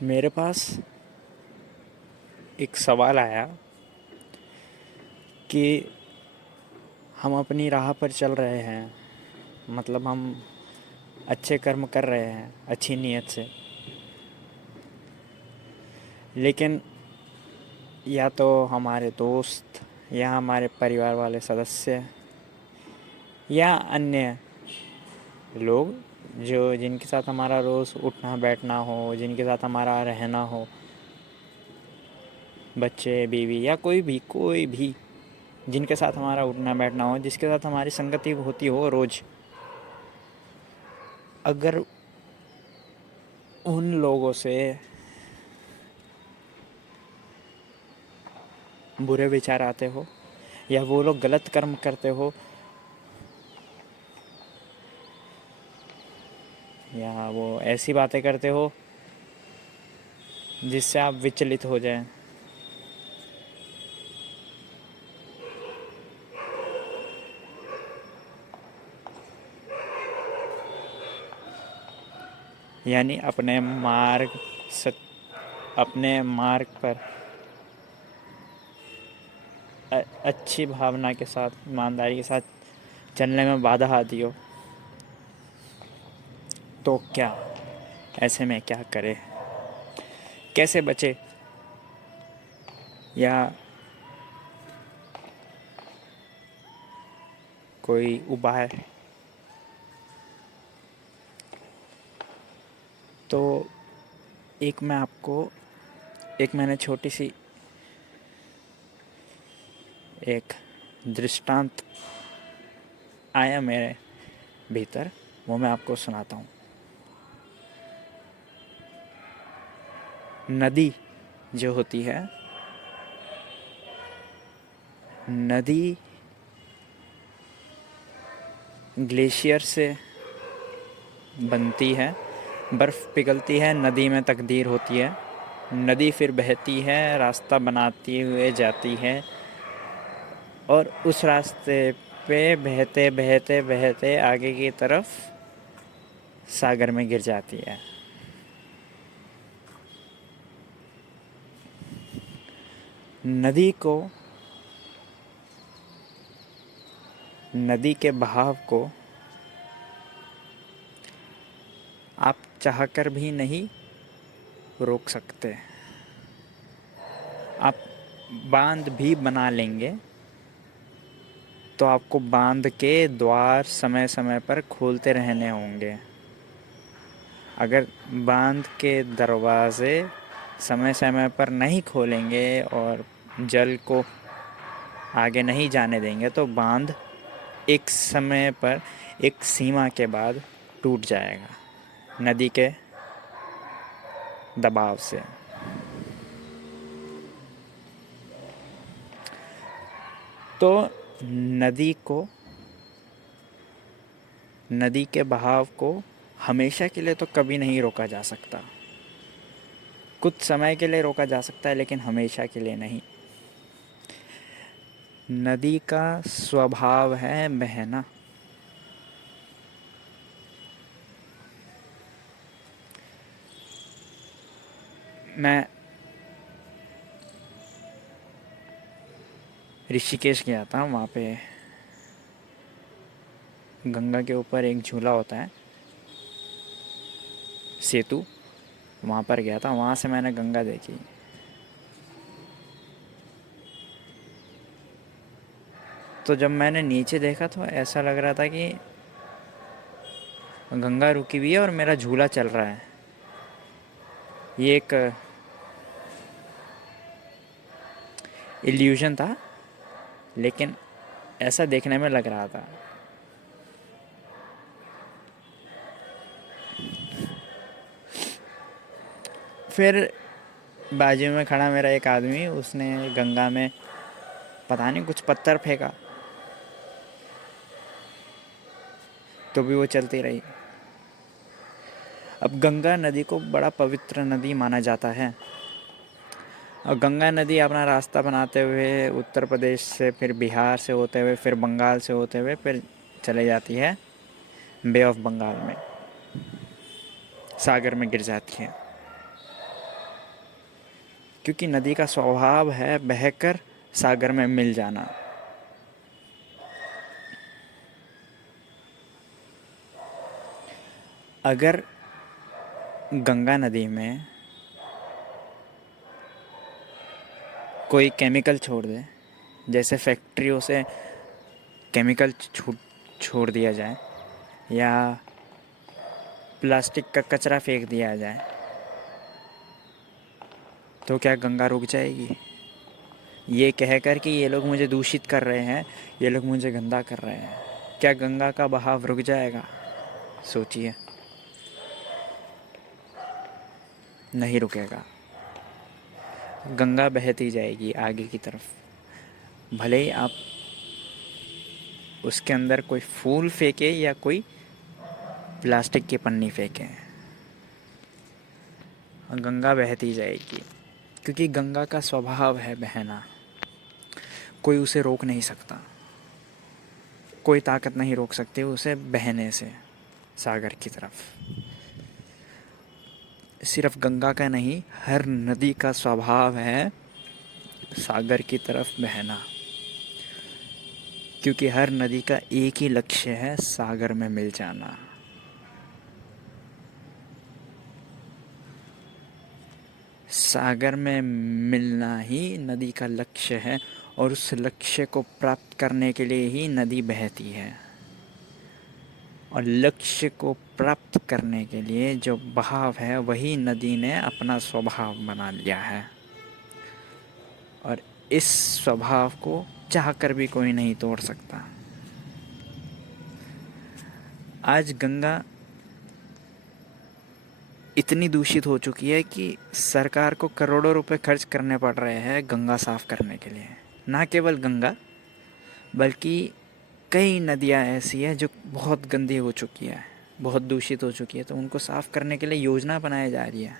मेरे पास एक सवाल आया कि हम अपनी राह पर चल रहे हैं, मतलब हम अच्छे कर्म कर रहे हैं अच्छी नीयत से, लेकिन या तो हमारे दोस्त या हमारे परिवार वाले सदस्य या अन्य लोग जो जिनके साथ हमारा रोज़ उठना बैठना हो, जिनके साथ हमारा रहना हो, बच्चे बीवी या कोई भी जिनके साथ हमारा उठना बैठना हो, जिसके साथ हमारी संगति होती हो रोज़, अगर उन लोगों से बुरे विचार आते हो या वो लोग गलत कर्म करते हो या वो ऐसी बातें करते हो जिससे आप विचलित हो जाएं, यानी स, अपने मार्ग पर अच्छी भावना के साथ, ईमानदारी के साथ चलने में बाधा आती हो, तो क्या, ऐसे में क्या करें, कैसे बचे, या कोई उपाय? तो एक मैंने छोटी सी एक दृष्टांत आया मेरे भीतर, वो मैं आपको सुनाता हूँ। नदी जो होती है, नदी ग्लेशियर से बनती है, बर्फ़ पिघलती है, नदी में तकदीर होती है, नदी फिर बहती है, रास्ता बनाती हुए जाती है और उस रास्ते पे बहते बहते बहते आगे की तरफ सागर में गिर जाती है। नदी को, नदी के बहाव को आप चाहकर भी नहीं रोक सकते। आप बांध भी बना लेंगे तो आपको बांध के द्वार समय समय पर खोलते रहने होंगे। अगर बांध के दरवाज़े समय समय पर नहीं खोलेंगे और जल को आगे नहीं जाने देंगे तो बांध एक समय पर, एक सीमा के बाद टूट जाएगा नदी के दबाव से। तो नदी को, नदी के बहाव को हमेशा के लिए तो कभी नहीं रोका जा सकता। कुछ समय के लिए रोका जा सकता है, लेकिन हमेशा के लिए नहीं। नदी का स्वभाव है बहना। मैं ऋषिकेश गया था, वहाँ पे गंगा के ऊपर एक झूला होता है, सेतु, वहाँ पर गया था। वहाँ से मैंने गंगा देखी। तो जब मैंने नीचे देखा तो ऐसा लग रहा था कि गंगा रुकी हुई है और मेरा झूला चल रहा है। ये एक इल्यूजन था, लेकिन ऐसा देखने में लग रहा था। फिर बाजू में खड़ा मेरा एक आदमी, उसने गंगा में पता नहीं कुछ पत्थर फेंका, तो भी वो चलती रही। अब गंगा नदी को बड़ा पवित्र नदी माना जाता है, और गंगा नदी अपना रास्ता बनाते हुए उत्तर प्रदेश से, फिर बिहार से होते हुए, फिर बंगाल से होते हुए, फिर चले जाती है बे ऑफ बंगाल में, सागर में गिर जाती है। क्योंकि नदी का स्वभाव है बहकर सागर में मिल जाना। अगर गंगा नदी में कोई केमिकल छोड़ दे, जैसे फैक्ट्रियों से केमिकल छोड़ दिया जाए या प्लास्टिक का कचरा फेंक दिया जाए, तो क्या गंगा रुक जाएगी? ये कहकर कि ये लोग मुझे दूषित कर रहे हैं, ये लोग मुझे गंदा कर रहे हैं, क्या गंगा का बहाव रुक जाएगा? सोचिए, नहीं रुकेगा। गंगा बहती जाएगी आगे की तरफ, भले ही आप उसके अंदर कोई फूल फेंके या कोई प्लास्टिक की पन्नी फेंके, गंगा बहती जाएगी, क्योंकि गंगा का स्वभाव है बहना। कोई उसे रोक नहीं सकता, कोई ताकत नहीं रोक सकती उसे बहने से सागर की तरफ। सिर्फ गंगा का नहीं, हर नदी का स्वभाव है सागर की तरफ बहना, क्योंकि हर नदी का एक ही लक्ष्य है, सागर में मिल जाना। सागर में मिलना ही नदी का लक्ष्य है, और उस लक्ष्य को प्राप्त करने के लिए ही नदी बहती है। और लक्ष्य को प्राप्त करने के लिए जो बहाव है, वही नदी ने अपना स्वभाव बना लिया है, और इस स्वभाव को चाहकर भी कोई नहीं तोड़ सकता। आज गंगा इतनी दूषित हो चुकी है कि सरकार को करोड़ों रुपए खर्च करने पड़ रहे हैं गंगा साफ करने के लिए। ना केवल गंगा, बल्कि कई नदियाँ ऐसी हैं जो बहुत गंदी हो चुकी है, बहुत दूषित हो चुकी है, तो उनको साफ करने के लिए योजना बनाई जा रही है।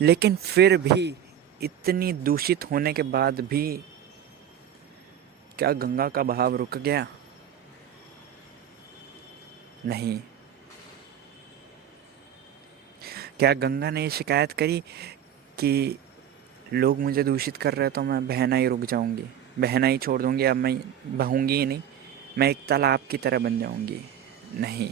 लेकिन फिर भी इतनी दूषित होने के बाद भी क्या गंगा का बहाव रुक गया? नहीं। क्या गंगा ने शिकायत करी कि लोग मुझे दूषित कर रहे हैं तो मैं बहना ही रुक जाऊंगी, बहना ही छोड़ दूंगी, अब मैं बहूंगी ही नहीं, मैं एक तालाब की तरह बन जाऊंगी? नहीं,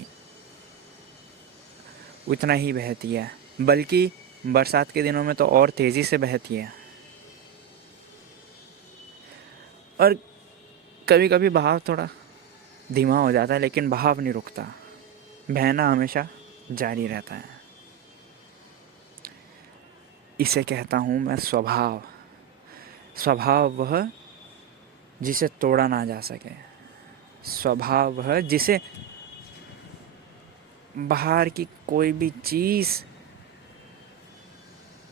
उतना ही बहती है, बल्कि बरसात के दिनों में तो और तेज़ी से बहती है। और कभी कभी बहाव थोड़ा धीमा हो जाता है, लेकिन बहाव नहीं रुकता, बहना हमेशा जारी रहता है। इसे कहता हूँ मैं स्वभाव। स्वभाव वह जिसे तोड़ा ना जा सके, स्वभाव वह जिसे बाहर की कोई भी चीज़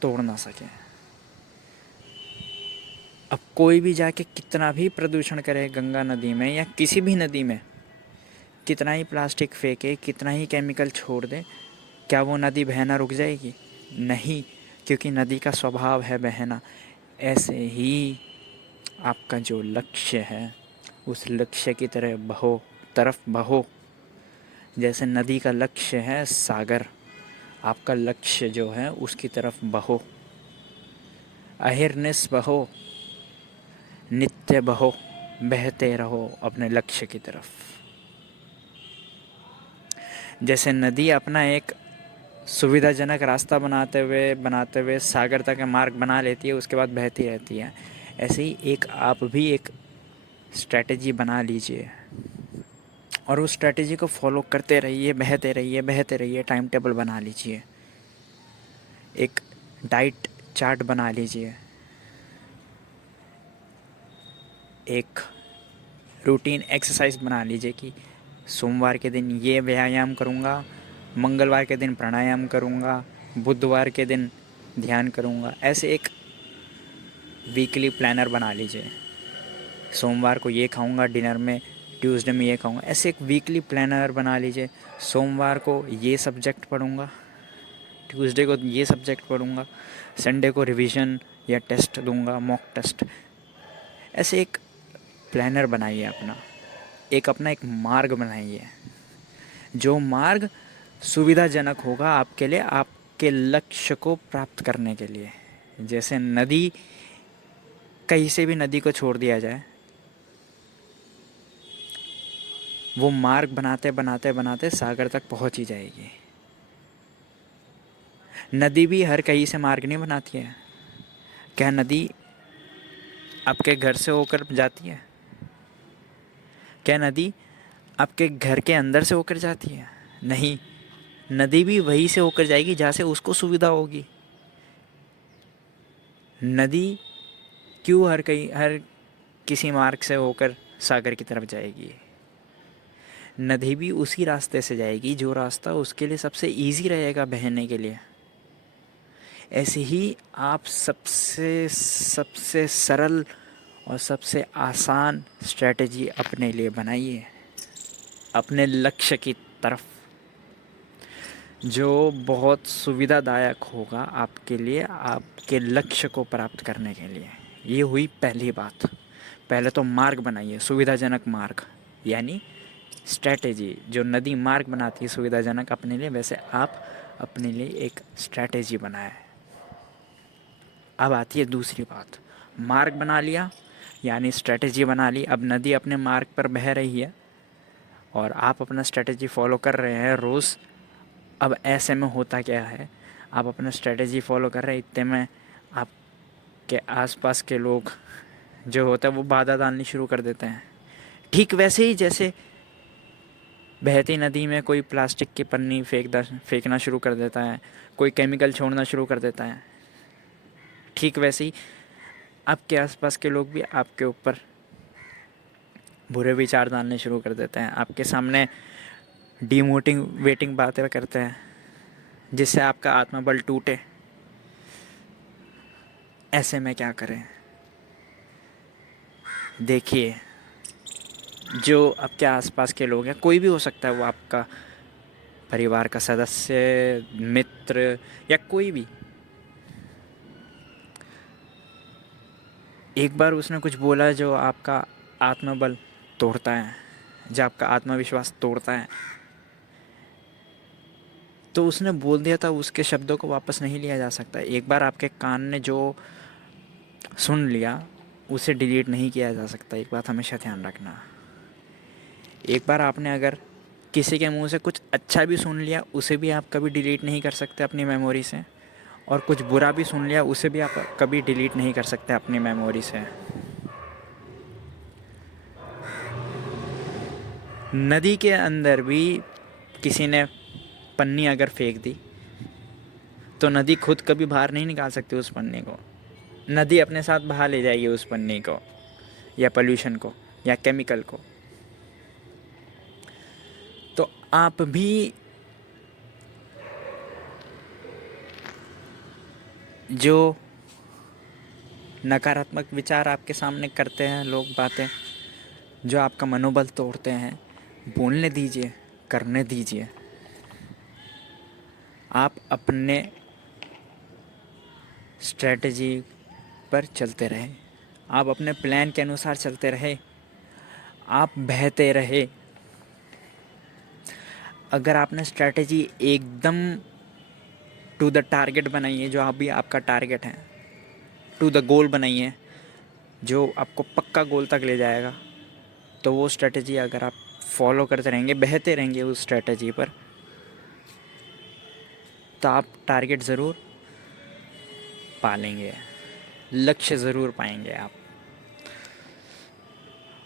तोड़ ना सके। अब कोई भी जाके कितना भी प्रदूषण करे गंगा नदी में या किसी भी नदी में, कितना ही प्लास्टिक फेंके, कितना ही केमिकल छोड़ दे, क्या वो नदी बहना रुक जाएगी? नहीं, क्योंकि नदी का स्वभाव है बहना। ऐसे ही आपका जो लक्ष्य है, उस लक्ष्य की तरफ बहो। जैसे नदी का लक्ष्य है सागर, आपका लक्ष्य जो है उसकी तरफ बहो। अहिर्निश बहो, नित्य बहो, बहते रहो अपने लक्ष्य की तरफ। जैसे नदी अपना एक सुविधाजनक रास्ता बनाते हुए सागर तक मार्ग बना लेती है, उसके बाद बहती रहती है, ऐसे ही एक आप भी एक स्ट्रैटेजी बना लीजिए और उस स्ट्रैटेजी को फॉलो करते रहिए, बहते रहिए, टाइम टेबल बना लीजिए, एक डाइट चार्ट बना लीजिए, एक रूटीन एक्सरसाइज बना लीजिए कि सोमवार के दिन ये व्यायाम करूँगा, मंगलवार के दिन प्राणायाम करूँगा, बुधवार के दिन ध्यान करूँगा। ऐसे एक वीकली प्लानर बना लीजिए। सोमवार को ये खाऊँगा डिनर में, ट्यूसडे में ये खाऊँगा, ऐसे एक वीकली प्लानर बना लीजिए। सोमवार को ये सब्जेक्ट पढ़ूँगा, ट्यूसडे को ये सब्जेक्ट पढ़ूँगा, संडे को रिवीजन या टेस्ट दूँगा, मॉक टेस्ट। ऐसे एक प्लानर बनाइए अपना एक मार्ग बनाइए, जो मार्ग सुविधाजनक होगा आपके लिए, आपके लक्ष्य को प्राप्त करने के लिए। जैसे नदी, कहीं से भी नदी को छोड़ दिया जाए, वो मार्ग बनाते बनाते बनाते सागर तक पहुंच ही जाएगी। नदी भी हर कहीं से मार्ग नहीं बनाती है। क्या नदी आपके घर से होकर जाती है? क्या नदी आपके घर के अंदर से होकर जाती है? नहीं, नदी भी वहीं से होकर जाएगी जहाँ से उसको सुविधा होगी। नदी क्यों हर किसी मार्ग से होकर सागर की तरफ जाएगी? नदी भी उसी रास्ते से जाएगी जो रास्ता उसके लिए सबसे इजी रहेगा बहने के लिए। ऐसे ही आप सबसे सबसे सरल और सबसे आसान स्ट्रेटजी अपने लिए बनाइए, अपने लक्ष्य की तरफ, जो बहुत सुविधादायक होगा आपके लिए, आपके लक्ष्य को प्राप्त करने के लिए। ये हुई पहली बात। पहले तो मार्ग बनाइए, सुविधाजनक मार्ग, यानी स्ट्रैटेजी। जो नदी मार्ग बनाती है सुविधाजनक अपने लिए, वैसे आप अपने लिए एक स्ट्रैटेजी बनाएं। अब आती है दूसरी बात। मार्ग बना लिया, यानी स्ट्रैटेजी बना ली। अब नदी अपने मार्ग पर बह रही है और आप अपना स्ट्रैटेजी फॉलो कर रहे हैं रोज़। अब ऐसे में होता क्या है, आप अपना स्ट्रैटेजी फॉलो कर रहे हैं, इतने में आपके आसपास के लोग जो होता है वो बाधा डालनी शुरू कर देते हैं। ठीक वैसे ही जैसे बहती नदी में कोई प्लास्टिक की पन्नी फेंकना शुरू कर देता है, कोई केमिकल छोड़ना शुरू कर देता है, ठीक वैसे ही आपके आसपास के लोग भी आपके ऊपर बुरे विचार डालने शुरू कर देते हैं, आपके सामने डीमोटिवेटिंग बातें करते हैं, जिससे आपका आत्मबल टूटे। ऐसे में क्या करें? देखिए, जो आपके आसपास के लोग हैं, कोई भी हो सकता है, वो आपका परिवार का सदस्य, मित्र या कोई भी, एक बार उसने कुछ बोला जो आपका आत्मबल तोड़ता है, जो आपका आत्मविश्वास तोड़ता है, तो उसने बोल दिया था, उसके शब्दों को वापस नहीं लिया जा सकता। एक बार आपके कान ने जो सुन लिया उसे डिलीट नहीं किया जा सकता। एक बात हमेशा ध्यान रखना, एक बार आपने अगर किसी के मुंह से कुछ अच्छा भी सुन लिया, उसे भी आप कभी डिलीट नहीं कर सकते अपनी मेमोरी से, और कुछ बुरा भी सुन लिया उसे भी आप कभी डिलीट नहीं कर सकते अपनी मेमोरी से। नदी के अंदर भी किसी ने पन्नी अगर फेंक दी तो नदी खुद कभी बाहर नहीं निकाल सकती उस पन्नी को। नदी अपने साथ बाहर ले जाएगी उस पन्नी को, या पोल्यूशन को, या केमिकल को। तो आप भी जो नकारात्मक विचार आपके सामने करते हैं लोग, बातें जो आपका मनोबल तोड़ते हैं, बोलने दीजिए, करने दीजिए। आप अपने स्ट्रेटजी पर चलते रहे, आप अपने प्लान के अनुसार चलते रहे, आप बहते रहे। अगर आपने स्ट्रेटजी एकदम टू द टारगेट बनाई है, जो अभी आपका टारगेट है, टू द गोल बनाई है, जो आपको पक्का गोल तक ले जाएगा, तो वो स्ट्रेटजी अगर आप फॉलो करते रहेंगे, बहते रहेंगे उस स्ट्रेटजी पर, तो आप टारगेट ज़रूर पा लेंगे, लक्ष्य ज़रूर पाएंगे आप।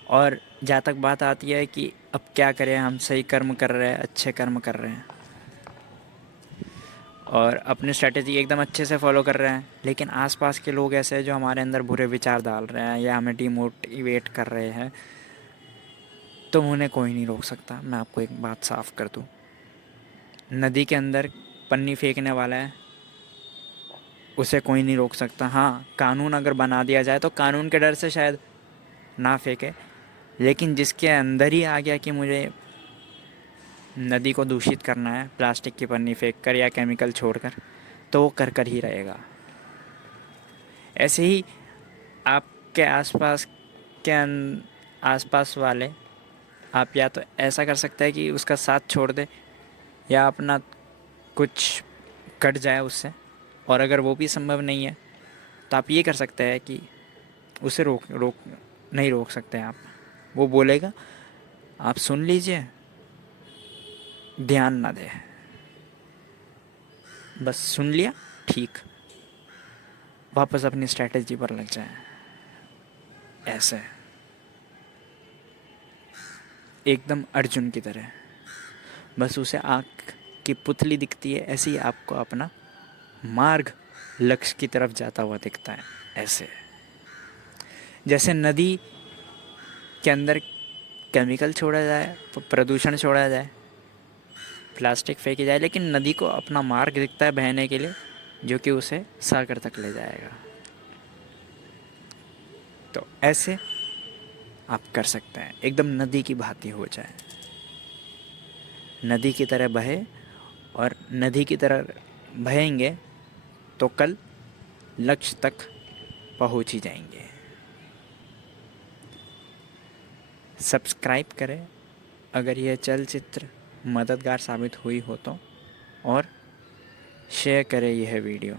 और जहाँ तक बात आती है कि अब क्या करें, हम सही कर्म कर रहे हैं, अच्छे कर्म कर रहे हैं और अपनी स्ट्रेटजी एकदम अच्छे से फॉलो कर रहे हैं, लेकिन आसपास के लोग ऐसे हैं जो हमारे अंदर बुरे विचार डाल रहे हैं या हमें डिमोटिवेट कर रहे हैं, तो उन्हें कोई नहीं रोक सकता। मैं आपको एक बात साफ कर दूं, नदी के अंदर पन्नी फेंकने वाला है, उसे कोई नहीं रोक सकता। हाँ, कानून अगर बना दिया जाए तो कानून के डर से शायद ना फेंके, लेकिन जिसके अंदर ही आ गया कि मुझे नदी को दूषित करना है प्लास्टिक की पन्नी फेंक कर या केमिकल छोड़कर, तो वो कर ही रहेगा। ऐसे ही आपके आसपास वाले, आप या तो ऐसा कर सकते हैं कि उसका साथ छोड़ दे, या अपना कुछ कट जाए उससे। और अगर वो भी संभव नहीं है तो आप ये कर सकते हैं कि उसे नहीं रोक सकते आप। वो बोलेगा, आप सुन लीजिए, ध्यान ना दें, बस सुन लिया, ठीक, वापस अपनी स्ट्रैटेजी पर लग जाए। ऐसे एकदम अर्जुन की तरह, बस उसे आँख की पुतली दिखती है, ऐसे ही आपको अपना मार्ग लक्ष्य की तरफ जाता हुआ दिखता है। ऐसे जैसे नदी के अंदर केमिकल छोड़ा जाए, प्रदूषण छोड़ा जाए, प्लास्टिक फेंकी जाए, लेकिन नदी को अपना मार्ग दिखता है बहने के लिए, जो कि उसे सागर तक ले जाएगा। तो ऐसे आप कर सकते हैं, एकदम नदी की भांति हो जाए, नदी की तरह बहे। और नदी की तरह बहेंगे तो कल लक्ष्य तक पहुंच ही जाएंगे। सब्सक्राइब करें अगर यह चलचित्र मददगार साबित हुई हो तो, और शेयर करें यह वीडियो।